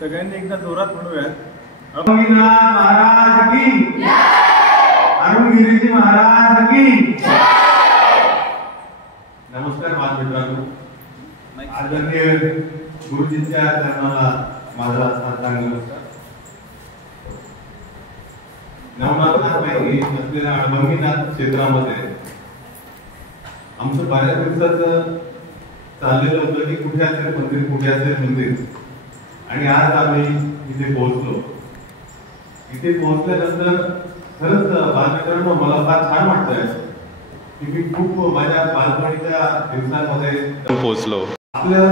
सगळ्यांनी एकदा जोरात म्हणूयात. अरुणगिरीजी महाराज की जय. अरुणगिरीजी महाराज की जय. नमस्कार माझ्या मित्रांनो. आदरणीय गुरुजींच्या चरणाला माझा साष्टांग नमस्कार. नवनाथांपैकी असलेल्या अळंबीनाथ क्षेत्रामध्ये आमचं बऱ्याच दिवसाचं चाललेलं होतं की कुठे असेल मंदिर, कुठे असेल मंदिर. आणि आज आम्ही इथे पोहोचलो. इथे पोहोचल्यानंतर खरंच बालमित्रांनो मला फार छान वाटतंय की मी खूप माझ्या बालपणीच्या दिवसांमध्ये पोहोचलो. आपल्या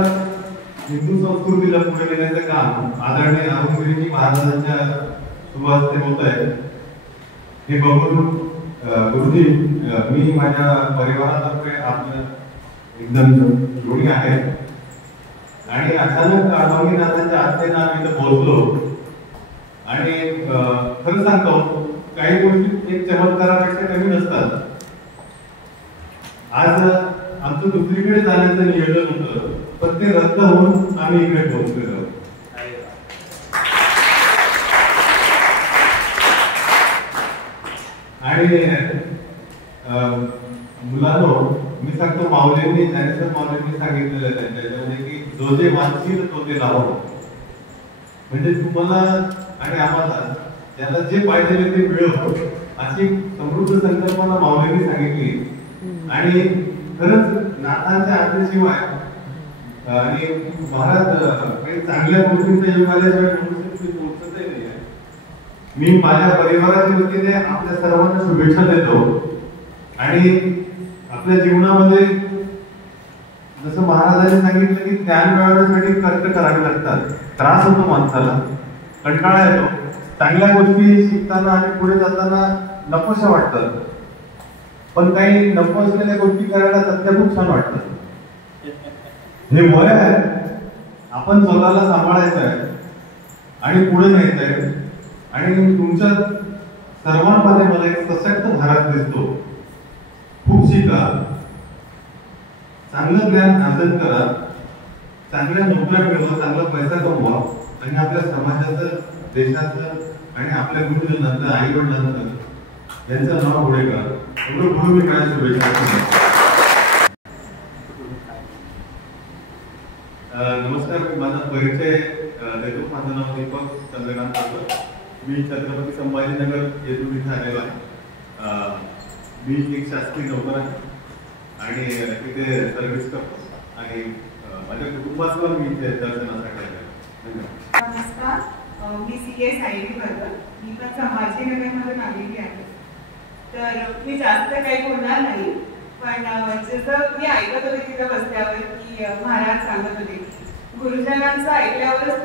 हिंदू संस्कृतीला पुढे नेण्याचं काम आदरणीय अरुणगिरीजी महाराजांच्या शुभहस्ते होत आहे. हे बघून गुरुजी मी माझ्या परिवारातर्फे आपलं एकदम ऋणी आहे. आणि अचानक अरुणगिरीनाथांच्या आज्ञेनं आम्ही इथं पोहोचलो. आणि खरं सांगतो काही गोष्टी एक चमत्कारापेक्षा कमी नसतात. आज आमचं दुसरीकडे जाण्याचं नियोजन होतं पण ते रद्द होऊन आम्ही इकडे पोहोचलेलो. आणि मुलांनो मी सांगतो माऊलींनी ज्ञानेश्वर माऊलींनी सांगितलेलं आहे त्याच्यामध्ये की जो जे वाचशील तो ते लावो. म्हणजे तुम्हाला आणि आम्हाला ज्याला जे पाहिजे ते मिळव अशी समृद्ध संकल्पना माऊलींनी सांगितली. आणि खरंच नाथांच्या आज्ञेशिवाय आणि महाराज काही चांगल्या गोष्टींच्या युग आल्याशिवाय पोहोचतही नाही. मी माझ्या परिवाराच्या वतीने आपल्या सर्वांना शुभेच्छा देतो. आणि आपल्या जीवनामध्ये जसं महाराजांनी सांगितलं की ज्ञान मिळवण्यासाठी कष्ट करावे लागतात. त्रास होतो माणसाला, कंटाळा येतो. चांगल्या गोष्टी शिकताना आणि पुढे जाताना नकोशा वाटतात. पण काही नको असलेल्या गोष्टी करायला सध्या खूप छान वाटतात. हे वय आहे, आपण स्वतःला सांभाळायचं आहे आणि पुढे न्यायचं आहे. आणि तुमच्या सर्वांमध्ये मला एक सशक्त भारत दिसतो. खूप शिका, चांगलं ज्ञान अर्जन करा, चांगल्या नोकऱ्या मिळवा, चांगला पैसा कमवा आणि आपल्या समाजाचं, देशाचं आणि आपल्या गुरुजनांचं, आई वडिलांचं यांचं नाव पुढे करा. एवढं म्हणून मी काय शुभेच्छा. नमस्कार, माझा परिचय देतो. माझं नाव दीपक चंद्रकांत पाटील. मी छत्रपती संभाजीनगर येथून इथे आलेलो आहे. मी एक शासकीय नोकर आहे आणि तिथे सर्व्हिस करतो. आणि माझ्या कुटुंबासह मी इथे दर्शनासाठी आले. नमस्कार, मी CA सायली वर्गर. मी पण संभाजीनगरमधून आलेली आहे. तर मी जास्त काही बोलणार नाही. पण जसं मी ऐकत होते तिथं बसल्यावर की महाराज सांगत होते की गुरुजनांचं ऐकल्यावरच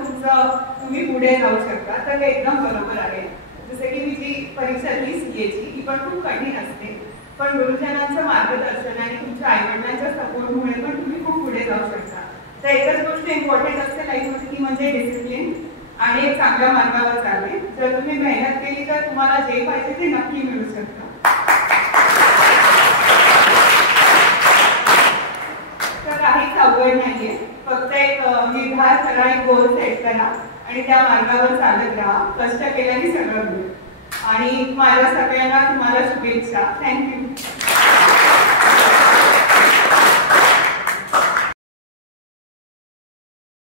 तुम्ही पुढे जाऊ शकता. तर हे एकदम बरोबर आहे. जसं की मी जी परीक्षा दिली CAची ही पण खूप कठीण असते. पण गुरुजनांचं मार्गदर्शन आणि तुमच्या आईवडिलांच्या सपोर्टमुळे पण तुम्ही खूप पुढे जाऊ शकता. तर एकच गोष्ट इम्पॉर्टंट असते लाईफमध्ये ती म्हणजे डिसिप्लिन आणि एक चांगल्या मार्गावर चालणे. जर तुम्ही मेहनत केली तर तुम्हाला जे पाहिजे ते नक्की मिळू शकतं. तर काहीच अवघड नाहीये. फक्त एक निर्धार करा, एक गोल सेट करा आणि त्या मार्गावर चालत राहा. कष्ट केल्याने सगळं मिळेल. आणि माझ्या सगळ्यांना तुम्हाला शुभेच्छा. थँक्यू.